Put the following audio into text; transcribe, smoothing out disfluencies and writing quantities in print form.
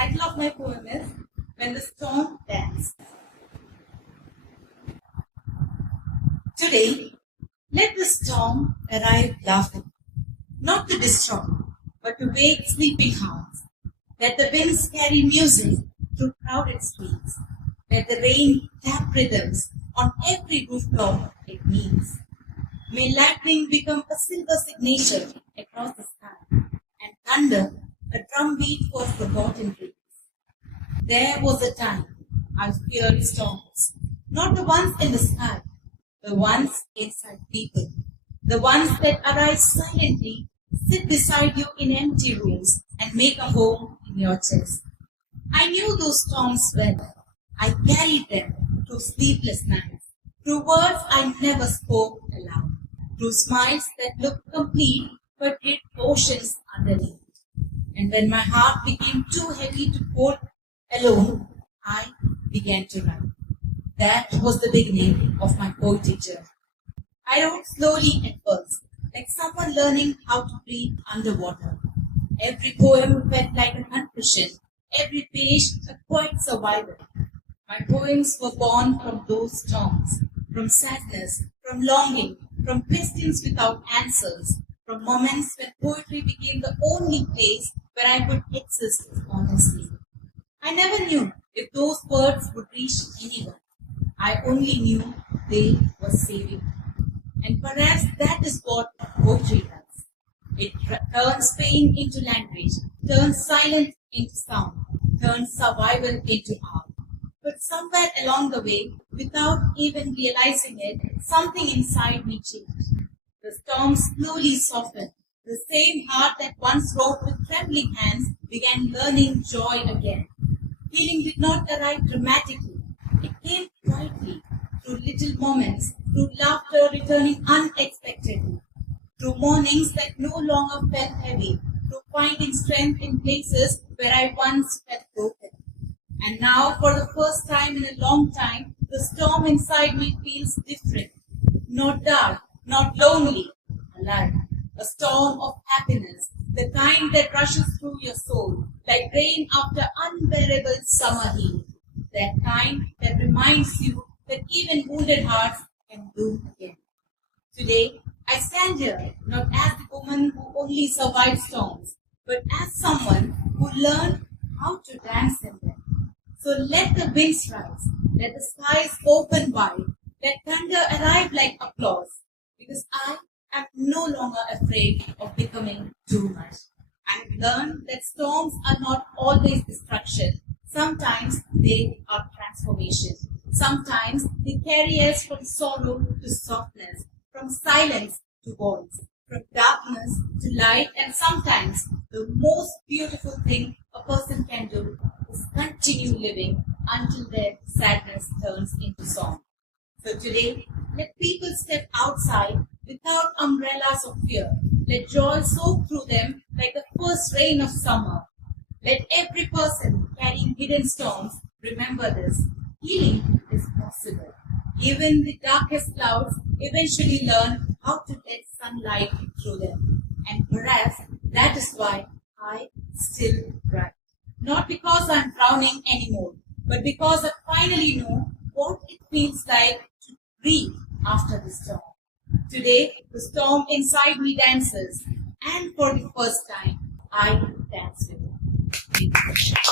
title of my poem is When the Storm Danced. Today, let the storm arrive laughing, not to destroy, but to wake sleeping hearts. Let the winds carry music through crowded streets. Let the rain tap rhythms on every rooftop it meets. May lightning become a silver signature across the sky, and thunder a drumbeat for forgotten dreams. There was a time I feared storms, not the ones in the sky, the ones inside people, the ones that arise silently, sit beside you in empty rooms, and make a home in your chest. I knew those storms well. I carried them through sleepless nights, through words I never spoke aloud, through smiles that looked complete but hid oceans underneath. And when my heart became too heavy to hold alone, I began to write. That was the beginning of my poetic journey. I wrote slowly at first, like someone learning how to breathe underwater. Every poem felt like a confession, every page a quiet survival. My poems were born from those storms, from sadness, from longing, from questions without answers, from moments when poetry became the only place where I could exist honestly. I never knew if those words would reach anyone. I only knew they were saving. And perhaps that is what poetry does. It turns pain into language, turns silence into sound, turns survival into art. But somewhere along the way, without even realizing it, something inside me changed. The storm slowly softened. The same heart that once wrote with trembling hands began learning joy again. Healing did not arrive dramatically. It came quietly, through little moments, through laughter returning unexpectedly, through mornings that no longer felt heavy, through finding strength in places where I once felt broken. And now, for the first time in a long time, the storm inside me feels different. Not dark, not lonely, alive. A storm of happiness, the kind that rushes through your soul, like rain after unbearable summer heat. That kind that reminds you that even wounded hearts can bloom again. Today, I stand here not as the woman who only survived storms, but as someone who learned how to dance in them. So let the winds rise, let the skies open wide, let thunder arrive like applause, because I am no longer afraid of becoming too much. I've learned that storms are not always destruction. Sometimes they are transformation. Sometimes they carry us from sorrow to softness, from silence to voice, from darkness to light, and sometimes the most beautiful thing a person can do is continue living until their sadness turns into song. So today, let people step outside without umbrellas of fear. Let joy soak through them like the first rain of summer. Let every person carrying hidden storms remember this. Healing is possible. Even the darkest clouds eventually learn how to let sunlight through them. And perhaps that is why I still write. Not because I'm drowning anymore, but because I finally know what it feels like to breathe after the storm. Today, the storm inside me dances, and for the first time, I dance with it.